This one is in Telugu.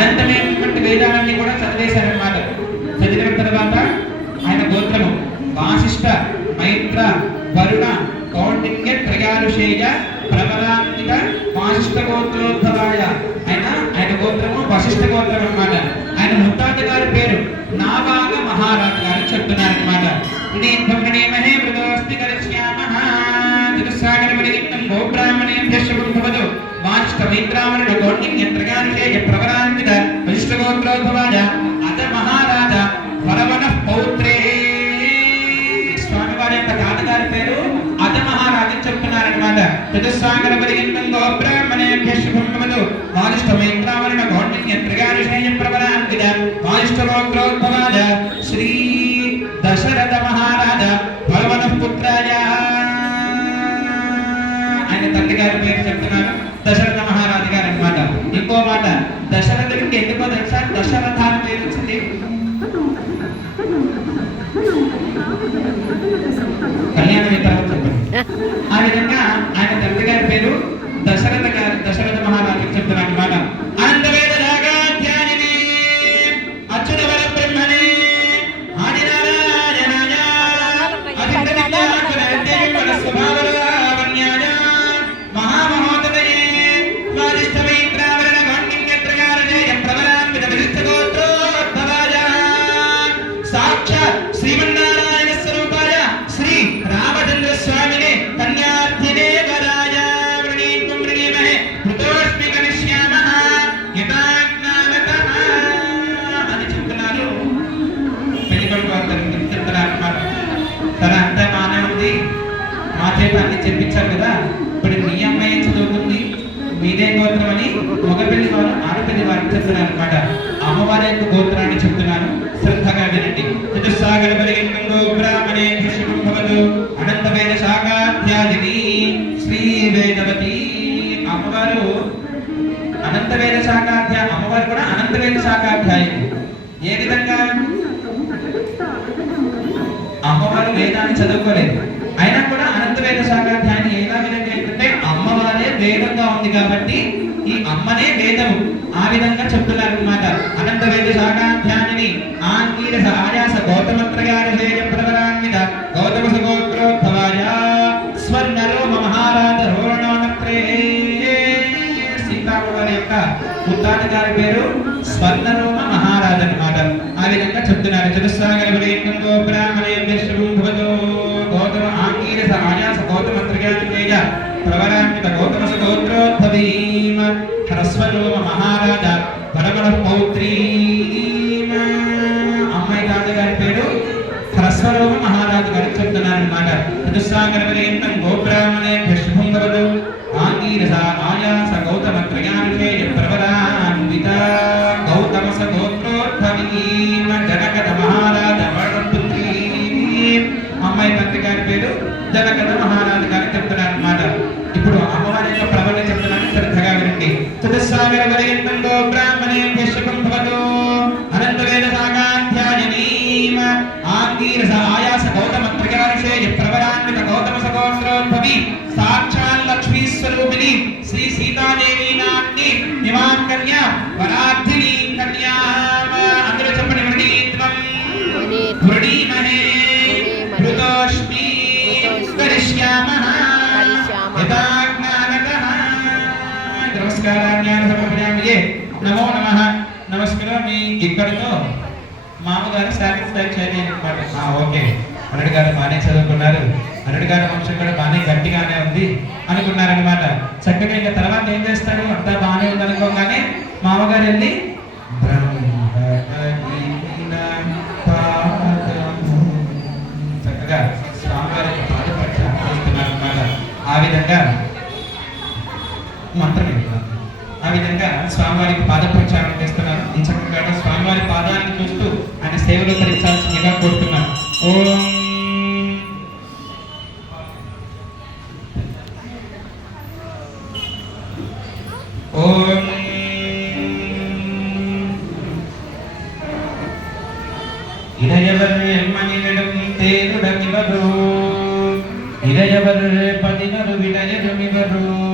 అనంతమైనటువంటి వేదాలన్నీ కూడా చదివేశారనమాట చదివిన తర్వాత ఆయన గోత్రము వాసిష్ఠ మైత్ర వరుణ కౌండిన్య త్రయారుషేయ ప్రబలాన్విత వాసిష్ఠ గోత్రోద్భవాయ. ఆయన ఆయన గోత్రము వశిష్ఠ గోత్రం అన్నమాట. ఆయన ముత్తాత గారి పేరు నాబాగ మహారాజు గారు చెప్తున్నారనమాట మహే మృదోస్తి కరిష్యామః చతుస్సాగర పరిగెత్తం గోబ్రాహ్మణేభ్య శుభం భవతు వాసిష్ఠ మైత్రావరుడు కౌండిన్య అత మహారాజ వరవన పౌత్రే. స్వామివారి యొక్క తాతగారి పేరు అత మహారాజు చెప్తున్నారనమాట చతుస్వాగర పరిగెత్తం గోబ్రాహ్మణేభ్య శుభం భవతు వాసిష్ఠ మైత్రావరుణ కౌండిన్య త్రయారుషేయ శ్రీ దశరథ మహారాజ పరవన పుత్రాయ. ఆయన తండ్రి గారి పేరు చెప్తున్నారు దశరథుడికి ఎందుకో తెలుసా? దశరథ అని పేరు వచ్చింది కళ్యాణం వితరణ చెప్పండి. ఆ విధంగా ఆయన తండ్రి గారి పేరు దశరథ గారు దశరథ మహారాజు చెప్తున్నారు అనమాట అనంతవేద అనమాట అమ్మవారి యొక్క గోత్రాన్ని చెప్తున్నాను. శ్రద్ధగా వినండి. చతుస్సాగర పరిగెత్తం బ్రాహ్మణే కృష్ణం భవతు అనంత శ్రీ వేదవతి అమ్మవారు అనంతమైన వేద శాఖాధ్యాయ అమ్మవారు కూడా అనంతమైన శాఖాధ్యాయం ఏ విధంగా? అమ్మవారు వేదాన్ని చదువుకోలేదు. అయినా కూడా అనంతమైన వేద శాఖాధ్యాయాన్ని ఎలా విధంగా ఏంటంటే అమ్మవారే వేదంగా ఉంది కాబట్టి ఈ అమ్మనే వేదము. ఆ విధంగా చెప్తున్నారు అనమాట అనంత వేద శాఖాధ్యానిని ఆంగీరస ఆయాస గౌతమత్రయారిషేయ ప్రవరాన్విత హ్రస్వరోమ మహారాజు గారు చెప్తున్నారు అన్నమాట పర్యంతం గోబ్రాహ్మణే విష్ణుం భవతో ఆంగీరస ఆయాస గౌతమ త్రయానుషేయ ప్రవరా నివాం కన్యా వరార్థిని కన్యా అందరూ చెప్పండి వృణీత్వం వృణీమహే కృతోష్మి కరిష్యామః సమర్పయామి నమో నమః. నమస్కారం ఇక్కడితో మామగారు సాటిస్ఫై చేయలేదు ఓకే. అల్లుడు గారు బాగానే చదువుకున్నారు. అల్లుడు గారి వంశం కూడా బాగానే గట్టిగానే ఉంది. అనుకున్నారనమాట చక్కగా ఇంకా తర్వాత ఏం చేస్తాడు? అంతా బాగానే ఉందనుకోగానే మామగారు వెళ్ళి చక్కగా స్వామివారి యొక్క చేస్తున్నారు అనమాట ఆ విధంగా మంత్రం ఆ విధంగా స్వామివారికి పాదప్రక్షాళన చేస్తున్నారు. చక్కగా స్వామివారి పాదాలను చూస్తూ ఆయన సేవలో తరించాల్సిందిగా இளையவர் எண்மணியிடம் தேனுடன் இவரோ. இளையவர் பதினொரு விடயரும் இவரோ.